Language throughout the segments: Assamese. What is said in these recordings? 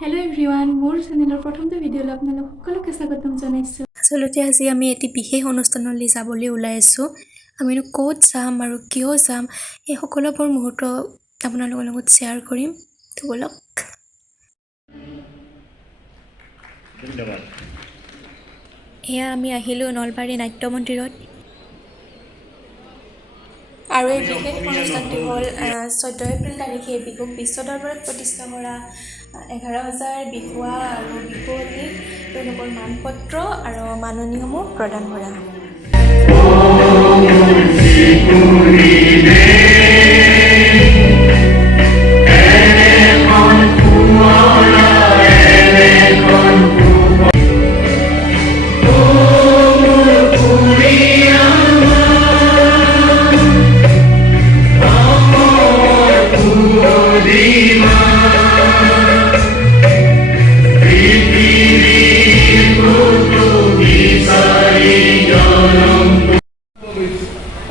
হেল্ল' এভৰিৱান, মোৰ চেনেলৰ প্ৰথমটো ভিডিঅ'লৈ আপোনালোক সকলোকে স্বাগতম জনাইছোঁ। আচলতে আজি আমি এটি বিশেষ অনুষ্ঠানলৈ যাবলৈ ওলাই আছোঁ। আমিনো ক'ত যাম আৰু কিয় যাম এই সকলোবোৰ মুহূৰ্ত আপোনালোকৰ লগত শ্বেয়াৰ কৰিম। তো বলক। ধন্যবাদ। এয়া আমি আহিলোঁ নলবাৰী নাট্য মন্দিৰত। আৰু এই বিশেষ অনুষ্ঠানটি হ'ল 14 এপ্ৰিল তাৰিখে বিহুক বিশ্ব দৰবাৰত প্ৰতিষ্ঠা কৰা 11,000 বিহুৱা আৰু বিহুৱতীক তেওঁলোকৰ মানপত্ৰ আৰু মাননীসমূহ প্ৰদান কৰা।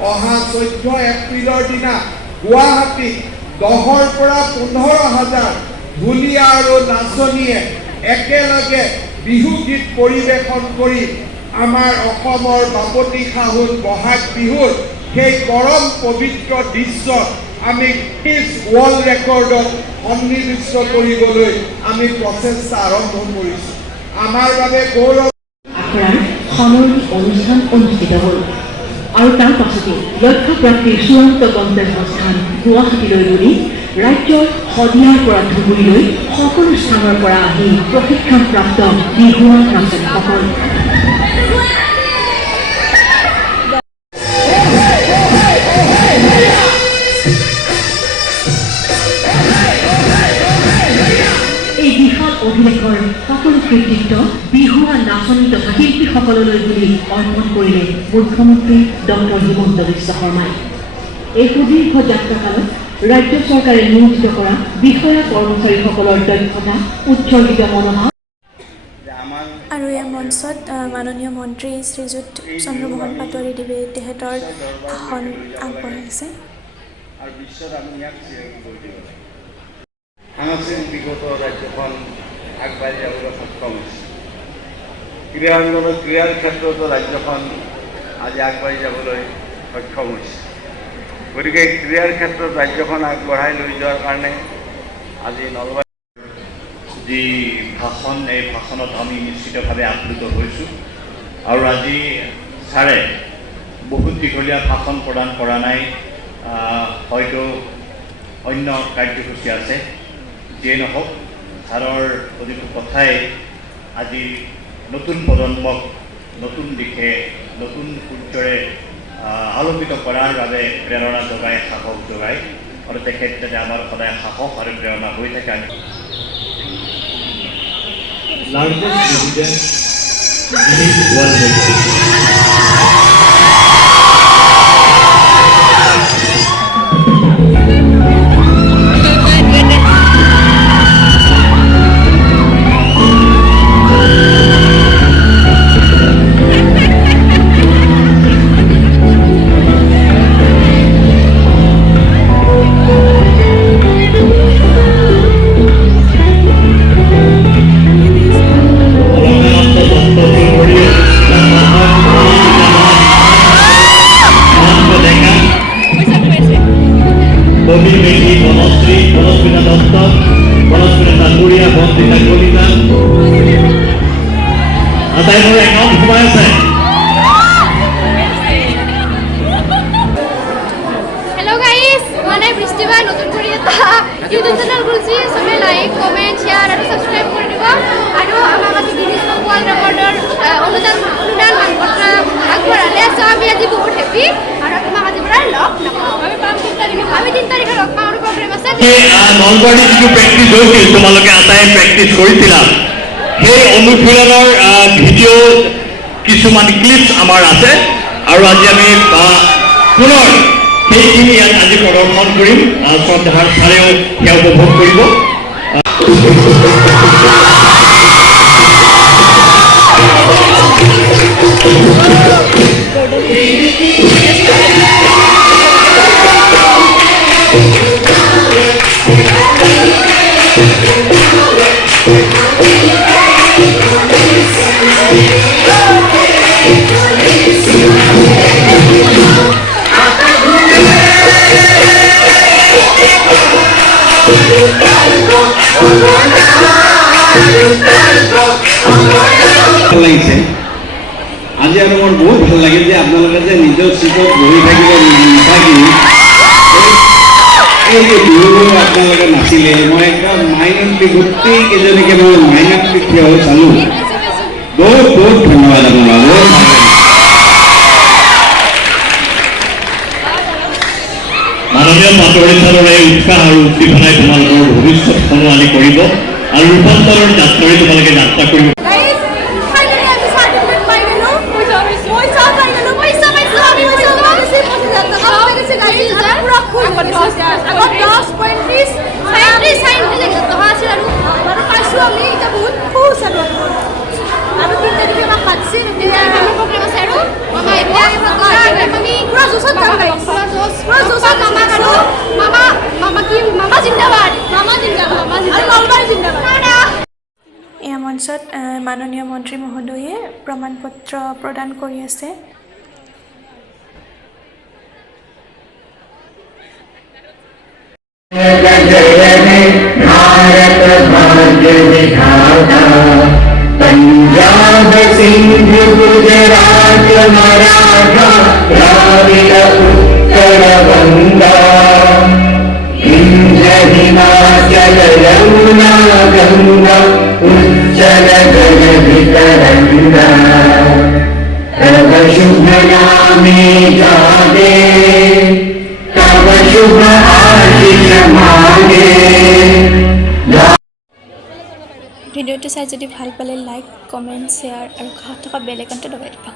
অহা 14 এপ্ৰিলৰ দিনা গুৱাহাটীত 10,000 পৰা 15,000 ঢুলীয়া আৰু নাচনীয়ে একেলগে বিহু গীত পৰিৱেশন কৰি আমাৰ অসমৰ বাপতি সাহোন বহাগ বিহুৰ সেই পৰম পবিত্ৰ দৃশ্য আমি ৱৰ্ল্ড ৰেকৰ্ডত সন্নিৱিষ্ট কৰিবলৈ আমি প্ৰচেষ্টা আৰম্ভ কৰিছোঁ। আমাৰ বাবে গৌৰৱ সামৰণি অনুষ্ঠান অনুষ্ঠিত হ'ল আৰু তাৰ পাছতে লক্ষ্যপ্ৰাপ্তিৰ চূড়ান্ত গন্তব্যস্থান গুৱাহাটীলৈ বুলি ৰাজ্যৰ শদিয়াৰ পৰা ধুবুৰীলৈ সকলো স্থানৰ পৰা আহি প্ৰশিক্ষণপ্ৰাপ্ত বিহুৱা নাচনীসকল। এই বিশাল অভিলেখৰ সকলো কৃতিত্ব বিহুৱা নাচনী তথা শিল্পীসকললৈ বুলি অৰ্পণ কৰিলে মুখ্যমন্ত্ৰী ডক্টৰ হিমন্ত বিশ্ব শৰ্মাই। এই সুদীৰ্ঘ যাত্ৰাকালত ৰাজ্য চৰকাৰে নিয়োজিত কৰা বিষয়া কৰ্মচাৰীসকলৰ দক্ষতা উৎসৰ্গিত মনোভাৱ আৰু এই মঞ্চত মাননীয় মন্ত্ৰী শ্ৰীযুত চন্দ্ৰমোহন পাটোৱাৰীদেৱে তেখেতৰ ভাষণ আগবঢ়াইছে। আৰু বিশ্বত আমি ইয়াক সাংস্কৃতিক দিশত ৰাজ্যখন আগবাঢ়ি যাবলৈ সক্ষম হৈছে। ক্ৰীড়াৰ ক্ষেত্ৰতো ৰাজ্যখন আজি আগবাঢ়ি যাবলৈ সক্ষম হৈছে। গতিকে ক্ৰীড়াৰ ক্ষেত্ৰত ৰাজ্যখন আগবঢ়াই লৈ যোৱাৰ কাৰণে আজি নলবাৰী যি ভাষণ, এই ভাষণত আমি নিশ্চিতভাৱে আপ্লুত হৈছোঁ। আৰু আজি ছাৰে বহুত দীঘলীয়া ভাষণ প্ৰদান কৰা নাই, হয়তো অন্য কাৰ্যসূচী আছে। যিয়ে নহওক, ছাৰৰ প্ৰতিটো কথাই আজি নতুন প্ৰজন্মক নতুন দিশে নতুন সূৰ্যৰে আলোকিত কৰাৰ বাবে প্ৰেৰণা যোগায়, সাহস যোগায়। আৰু তেখেত যাতে আমাৰ সদায় সাহস আৰু প্ৰেৰণা হৈ থাকে। আমি Hello guys, mana peristiwa notun kori eta YouTube channel khulchi sobe like, comment, share aru subscribe kori dibo aru amar mati Guinness World Recorder onudan manpotra agborale so ami aji bahut happy aru amar mati pura log napao ami 3 tarikhe log paor program ase Nalbari যিটো প্ৰেক্টিছ হৈছিল, তোমালোকে আটাই প্ৰেক্টিছ কৰিছিলা, সেই অনুশীলনৰ ভিডিঅ' কিছুমান ক্লিপছ আমাৰ আছে। আৰু আজি আমি পুনৰ সেইখিনি ইয়াত আজি প্ৰদৰ্শন কৰিম। শ্ৰদ্ধাৰ ছাৰেও সেয়া উপভোগ কৰিব। ভাল লাগিছে আজি আৰু মোৰ বহুত ভাল লাগিল যে আপোনালোকে যে নিজৰ চিটত বহি থাকিব নাথাকি এই যে বিহু আপোনালোকে নাছিলে মই একদম মাইনতলি গোটেই কেইজনীকে মই মাইনতলি থিয় হৈ চালোঁ বহুত বহুত ধন্যবাদ আপোনালোক বহুত ভাল লাগিল মাননীয় পাতৰিচাৰৰ এই উৎসাহ আৰু উদ্দীপনাই তোমালোকৰ ভৱিষ্যত সলনি কৰিব আৰু ৰূপান্তৰৰ যাত্ৰাৰে তোমালোকে যাত্ৰা কৰিব Guys, finally আমি সার্টিফিকেট পাই গেল পয়সা পাই গেল পয়সা পাইছো আমি পয়সা পাইছি 50,000 টাকা হয়ে গেছে গাইস আর পুরো খুব আগত 10.30 37 টাকা আছে আর পাইছো আমি এটা বহুত খুশ আৰু তিন তাৰিখে আমাক পাচ্ছি আমাৰ প্ৰোগ্ৰাম আছে আৰু মামা এতিয়া আমি পুৰো জোশত যাম গাইস পুৰো জোশত মামা আৰু মামা কি মামা জিন্দাবাদ আৰু নলবাৰী জিন্দাবাদ এয়া মঞ্চত মাননীয় মন্ত্ৰী মহোদয়ে প্ৰমাণপত্ৰ প্ৰদান কৰি আছে पंजाब सिंध गुजरात मराठा द्राविड उत्तर बंगा विंध्य हिमाचल यमुना गंगा उज्जल जगति तरंगा तव शुभ नामे जागे तव शुभ आशीष मांगे ভিডিঅ'টো চাই যদি ভাল পালে লাইক কমেণ্ট শ্বেয়াৰ আৰু কাষত থকা বেল আইকনটো দবাই দিবা